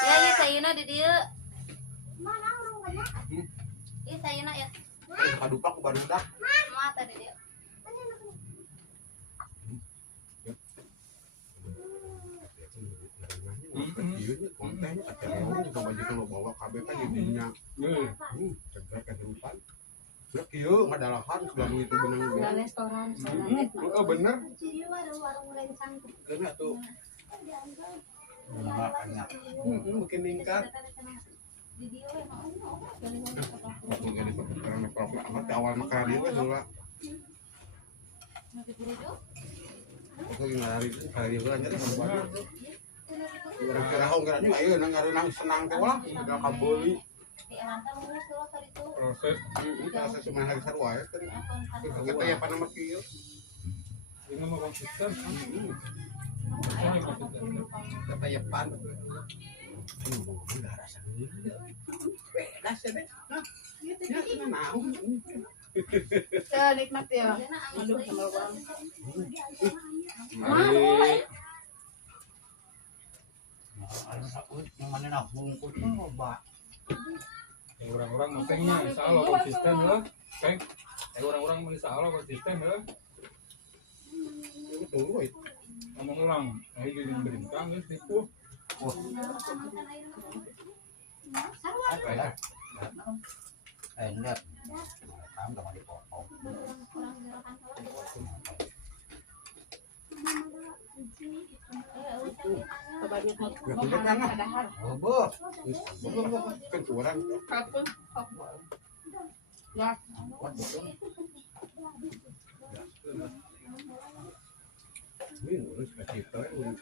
Ya ya sayuna di dieu. Ieu sayuna ya. Kadupak ku barudak. Moal tadi dieu. Konten atau coba juga lo bawa kabeh kan jadinya. Cegah kehidupan. Udah kieu madalahan sudah itu benang. Restoran. Oh bener. Warung rencang. Kena tuh. Makanya. Mungkin meningkat. Di dieu we mau. Waktu gini karena problem amat awal makan dia kan dulu. Nanti burujuk. Aku ngari kali dia kan jadi banyak. Kira-kira hong kira ini ayo nang senang teh lah udah kabeli. Di antar ngurus dulu tadi itu. Proses proses cuma hari sarua ya kan. Kita ya pada mati yuk. Ini mau konsisten. Kita ya pan. Udah rasanya. Beda sih deh. Ya naon. Ya nikmat ya. Aduh sama bang. Orang-orang makanya insya Allah konsisten lah. Orang-orang insya Allah konsisten lah. Tunggu itu. Ngomong orang, lagi jadi berincang ya tipu. Apa ya? Enggak. Kamu gak mau dipotong. Banyak Ya kulit kan lah. padahal. Oh, bos. Kan curang. Kapun. Ya. Ini urus kasih tahu urus